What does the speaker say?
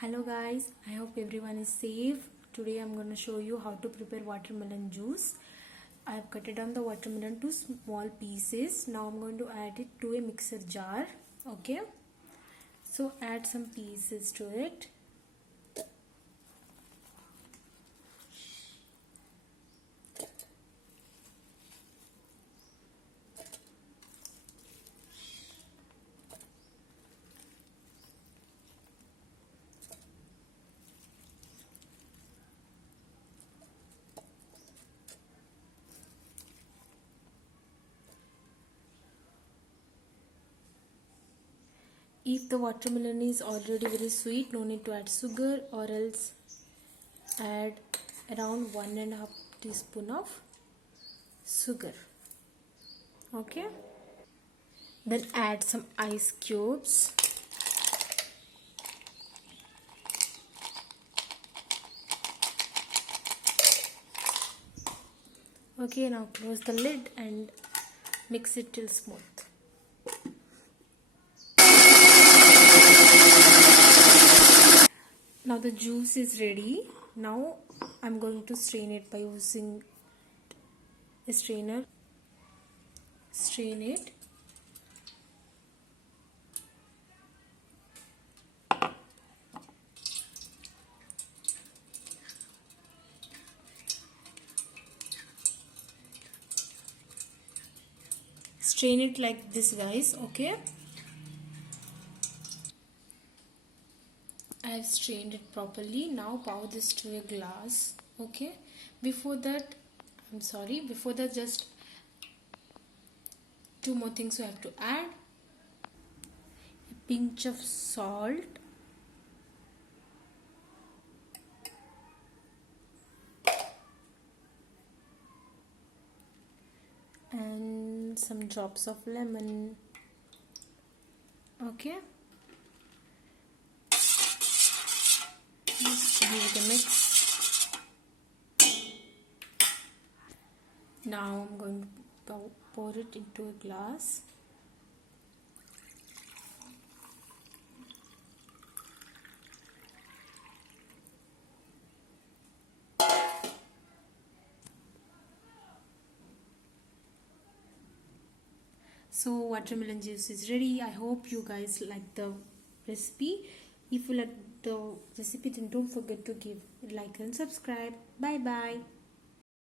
Hello guys, I hope everyone is safe. Today I'm going to show you how to prepare watermelon juice. I have cut it down the watermelon to small pieces. Now I'm going to add it to a mixer jar. Okay, so add some pieces to it. If the watermelon is already very sweet, no need to add sugar, or else add around 1.5 teaspoon of sugar. Okay, then add some ice cubes. Okay, now close the lid and mix it till smooth. Now the juice is ready. Now I'm going to strain it by using a strainer. Strain it. Strain it like this, guys. Okay, I have strained it properly. Now pour this to a glass. Okay, before that just two more things we have to add: a pinch of salt, and some drops of lemon. Okay, just give it a mix. Now I'm going to pour it into a glass. So watermelon juice is ready. I hope you guys like the recipe. If you like the recipe, then don't forget to give like and subscribe. Bye bye.